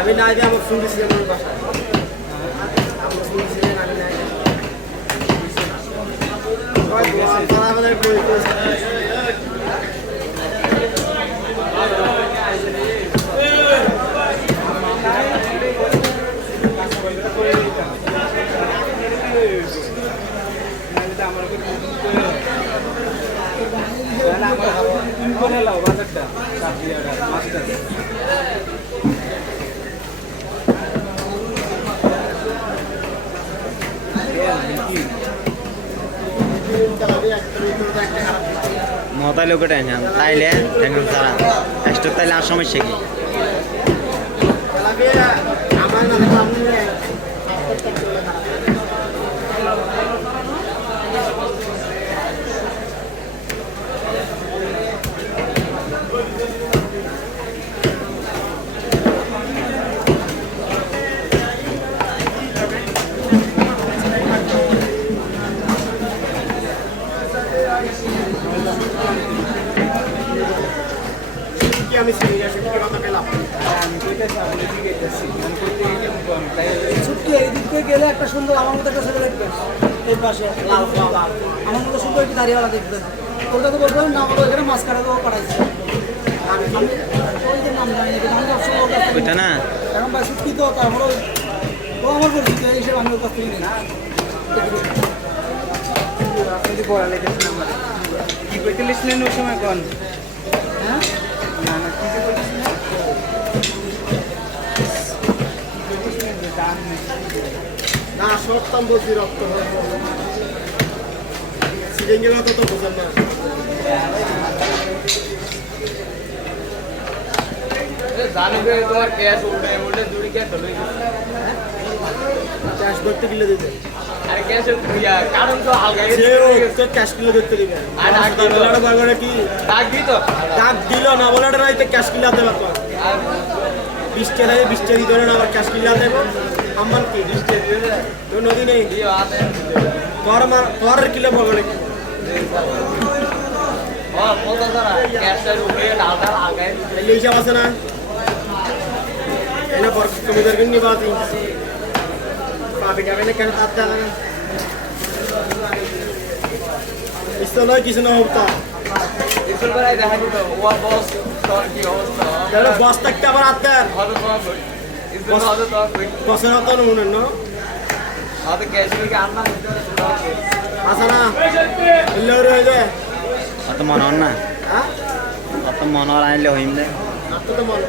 আমি না যে আমার শুনতেছি আমার বাসা আমার শুনতেছি আমি না আমাদের মতাই লোক টেনশন তাইলে টেনশন ছাড়া এক্সট্রা তাইলে আর সমস্যা কি আমি কথা পেলাম ছুটকি এই দিক থেকে গেলে একটা সুন্দর আমার মতো একটা ছেলে দেখবেন এর পাশে আমার মতো সুন্দর একটি দাঁড়িয়েওয়ালা দেখবেন ওটা তো বলবেন না আমাদের এখানে মাছ কাটাতেও পাঠাইছে ওই যে নাম জানি না আমি ওইটা না এখন ভাই ছুটকি তো তারপরে ও আমার পরিচিত এই হিসেবে আমি ওর কাছ থেকে নিই যদি পড়ালেখা আমার কি করতে লিখলেন ওই সময় কোন হ্যাঁ না না কি করতেছিস না সপ্তাম বলছি রক্ত সিরিঞ্জের কথা তো বোঝেন না জানবে তোমার ক্যাশ উঠবে বলে জুড়ি ক্যাশ হলো ক্যাশ ধরতে গেলে দিতে আর ক্যাশ কারণ তো হালকা তো ক্যাশ কিলো ধরতে দিবে আর ডাক দিল বারবার কি ডাক দিত ডাক দিল না বলে রাইতে ক্যাশ কিলাতে পারতো আর 20 টাকা 20 টাকা দিতে না আবার ক্যাশ কিলাতে আমার কি 20 টাকা দিও না তো নদী নেই দিও আতে পর কিলো বলে কি ও কত ধরা ক্যাশের উপরে ডালটা লাগায় এই হিসাব আছে না এনা বড় কমিদার কিন নিবা তুই পাবি যাবে না কেন হাত দেওয়া না ইসো নয় কিছু না হতো ইসল বেলায় দেখা দিত ও বস তোর কি অবস্থা তাহলে বস থাকতে আবার হাত দেয় হয়তো তোমার ইসল হয়তো তোর বসের হাত নুন না হয়তো ক্যাশ থেকে আননা আসা না ইল্লার হয়ে যায় অত মন হন না হ্যাঁ অত মন হওয়ার আনলে হইম দে আপনি তো মন